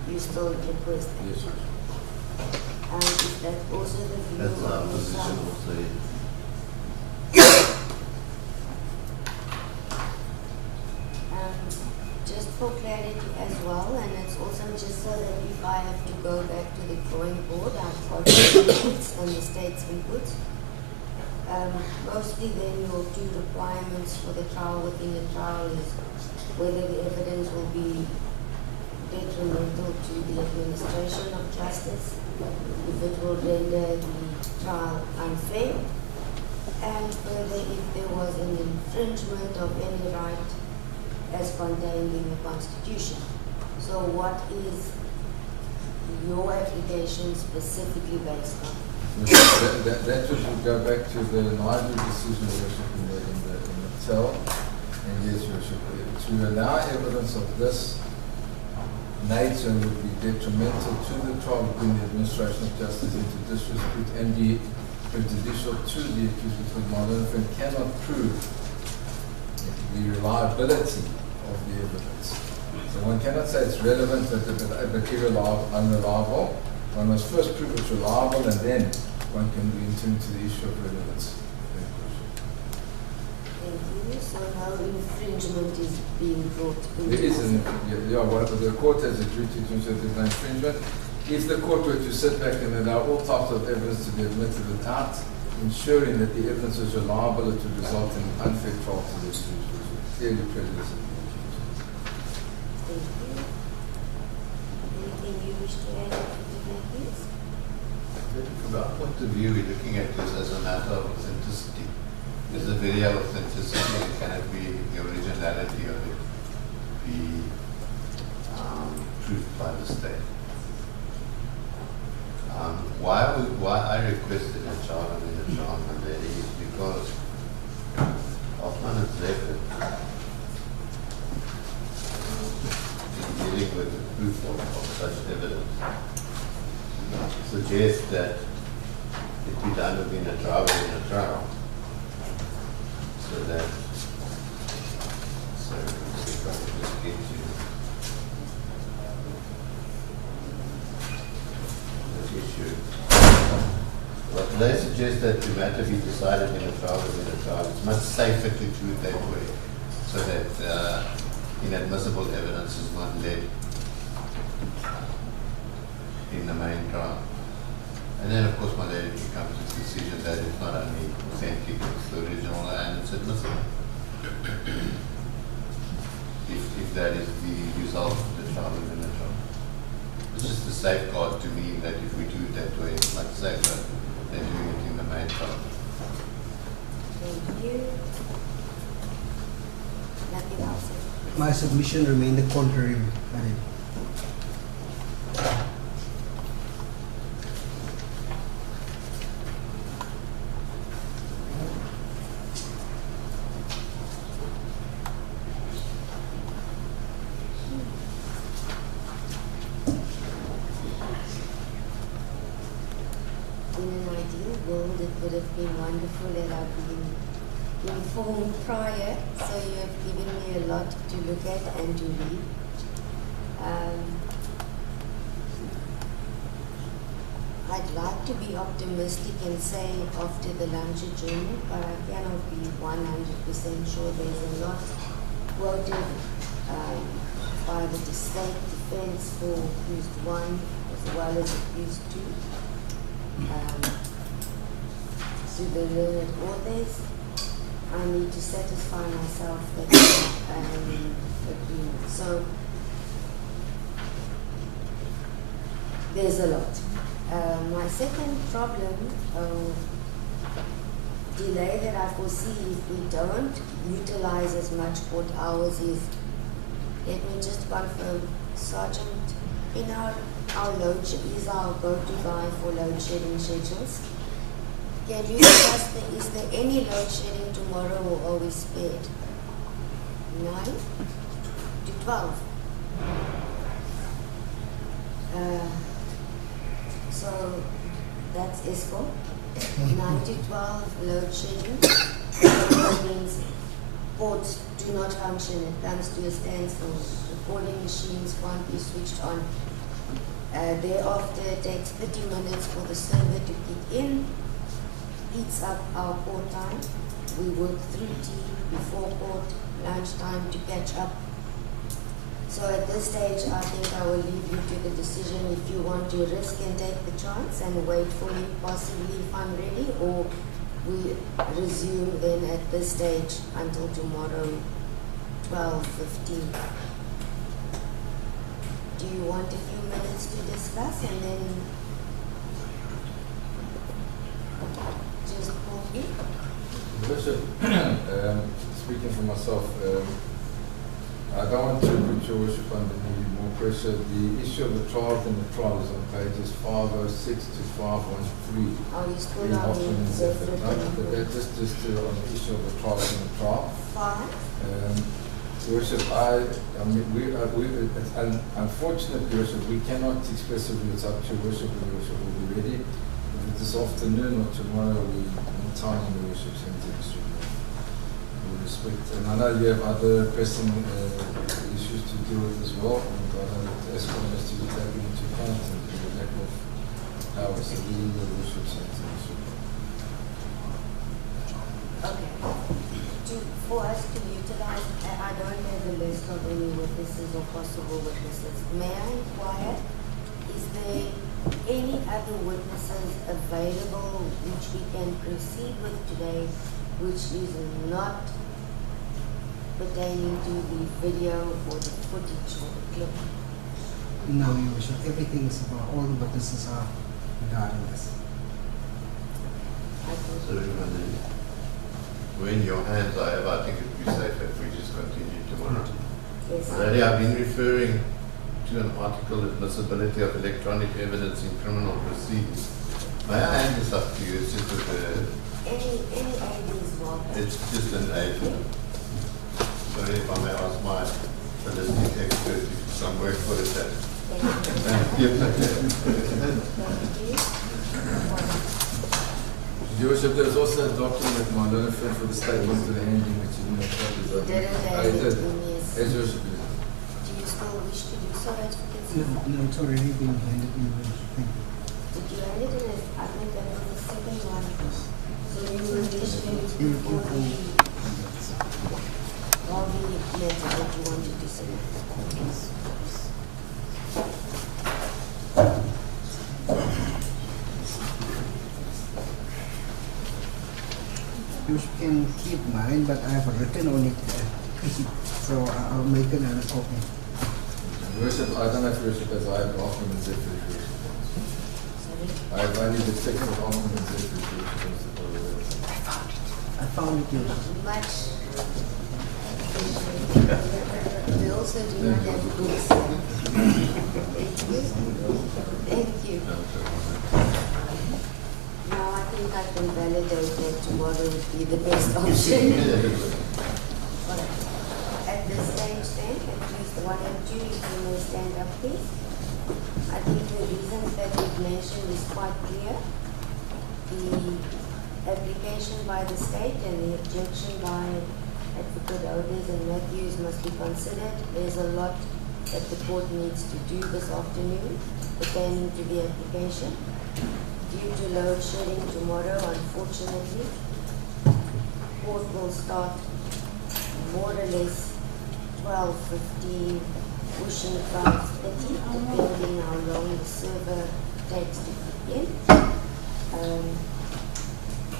You still request that? Yes, sir. And is that also the view That's our of position yourself? also. And just for clarity as well, and it's also just so that if I have to go back to the drawing board, I've got the inputs and the state's inputs. Mostly then your 2 requirements for the trial within the trial is whether the evidence will be detrimental to the administration of justice, if it will render the trial unfair, and further if there was an infringement of any right as contained in the Constitution. So what is your application specifically based on? That would go back to the Naidu decision, Worship, in the cell. And yes, Worship, to allow evidence of this nature would be detrimental to the trial within the administration of justice and to disrespect and be prejudicial to the accused because my learned friend cannot prove the reliability of the evidence. So one cannot say it's relevant but unreliable. One must first prove it's reliable and then one can be into the issue of relevance. Thank you. So no infringement is being brought into There is the court has a duty to ensure there's no infringement. If the court were to sit back and allow all types of evidence to be admitted without ensuring that the evidence is reliable, it would result in unfair trial to the accused, which would clearly prejudice the accused. Thank you. Anything you wish to add, please? From our point of view, we're looking at this as a matter of authenticity. There's a very authenticity, it cannot be the originality of it be proved by the state. Why I requested a charge in the trial Monday is because Hoffman and Zephyr in dealing with the proof of such evidence suggests that it be done within a trial so that so if I could just get to the issue. But they suggest that the matter be decided in a trial within a trial. It's much safer to do it that way so that inadmissible evidence is not led in the main trial. And then, of course, my lady comes to the decision that it's not only authentic, it's the original and it's admissible. if that is the result of the trial within the trial. It's just a safeguard to me that if we do it that way, it's much safer than doing it in the main trial. Thank you. Nothing else? My submission remained the contrary. informed prior, so you have given me a lot to look at and to read. I'd like to be optimistic and say after the lunch adjournment, but I cannot be 100% sure. There's a lot quoted by the state defense for accused 1 as well as accused 2. To the learned authors, I need to satisfy myself that I am in agreement. So there's a lot. My second problem, delay that I foresee if we don't utilize as much court hours is, let me just confirm, Sergeant, in our load is our go-to guy for load shedding schedules. Can you discuss, is there any load shedding tomorrow or are we spared? 9 to 12. So that's ESCO. 9 to 12 load shedding. That means ports do not function. It comes to a standstill. Recording machines can't be switched on. Thereafter, it takes 30 minutes for the server to kick in. Eats up our court time. We work through tea, before court, lunchtime to catch up. So at this stage, I think I will leave you to the decision if you want to risk and take the chance and wait for me possibly if I'm ready, or we resume then at this stage until tomorrow, 12:15. Do you want a few minutes to discuss and then just call me? Bishop, speaking for myself, I don't want to put your worship under any more pressure. The issue of the trial and the trial is on pages 506 to 513. Oh, you still in on Hoffman and the Zephyr. No, but that just on the issue of the trial and the trial. 5? Worship, I mean, unfortunately, Worship, we cannot expressively, it's up to Worship, and Worship will be ready. If it's this afternoon or tomorrow, we in time in the Worship Center with respect. And I know you have other pressing issues to deal with as well, and I know that ESCOM has to be taken into account and the lack of power, so we will the Worship Center. Okay. For us to utilize, I don't have a list of any witnesses or possible witnesses. May I inquire, is there any other witnesses available which we can proceed with today, which is not pertaining to the video or the footage or the clip? No, Your Worship, everything is about, all the witnesses are regarding us. I So, we're in your hands, I think it would be safe if we just continue tomorrow. Yes. Already I've been referring to an article, admissibility of electronic evidence in criminal proceedings. My hand is up to you, it's just that Any aid is welcome. it's just an aid. Sorry if I may ask my ballistic expert to do some work for it. Thank you. Thank you. Your Worship, there was also a document, my learned friend for the statement to the handing, which you didn't have copies of. You didn't have I it, did. yes. As Your Worship. Do you still wish to do so, Advocate? No, it's already been handed in, Your Worship. Thank you. Did you hand it in? I think that was the second one. So you will wish to You're looking for all the letter that you wanted to send. You can keep mine, but I have written on it. So I'll make another copy. Your Worship, I don't have Your Worship as I have Hoffman and Zephyr. Sorry? I have only the text of Hoffman and Zephyr. I found it, Your Worship. Much. We also do not have books. Thank you. Thank you. Now I think I can validate that tomorrow would be the best option. Alright. At this stage then, at least 1 and 2, if you may stand up please. I think the reasons that we've mentioned is quite clear. The application by the state and the objection Pagodas and Matthews must be considered. There's a lot that the court needs to do this afternoon pertaining to the application. Due to load shedding tomorrow, unfortunately, court will start more or less 12:15, pushing 12:30, depending how long the server takes to begin.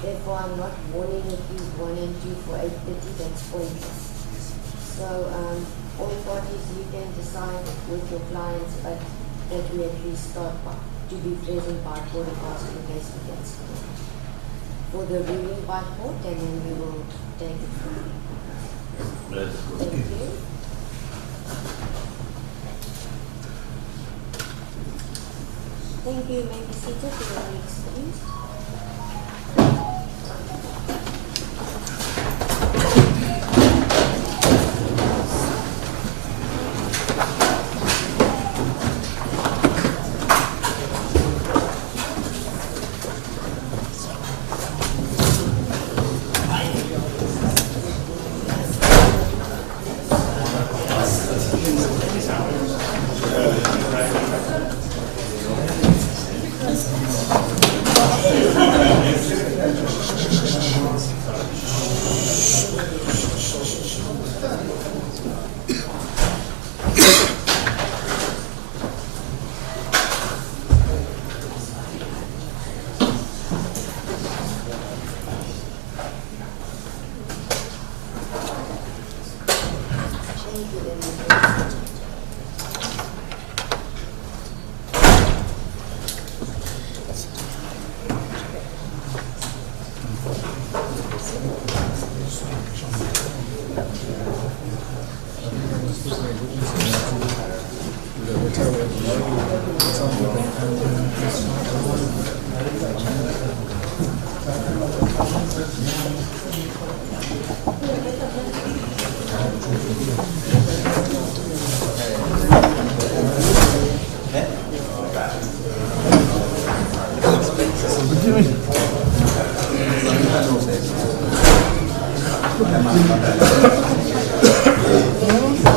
Therefore, I'm not warning accused 1 and 2 for 8:30, that's pointless. So, all parties, you can decide with your clients, but that we at least start to be present by court in case we get started. For the ruling by court, and then we will take it from there. Thank you. Thank you. You may be seated for your next please. What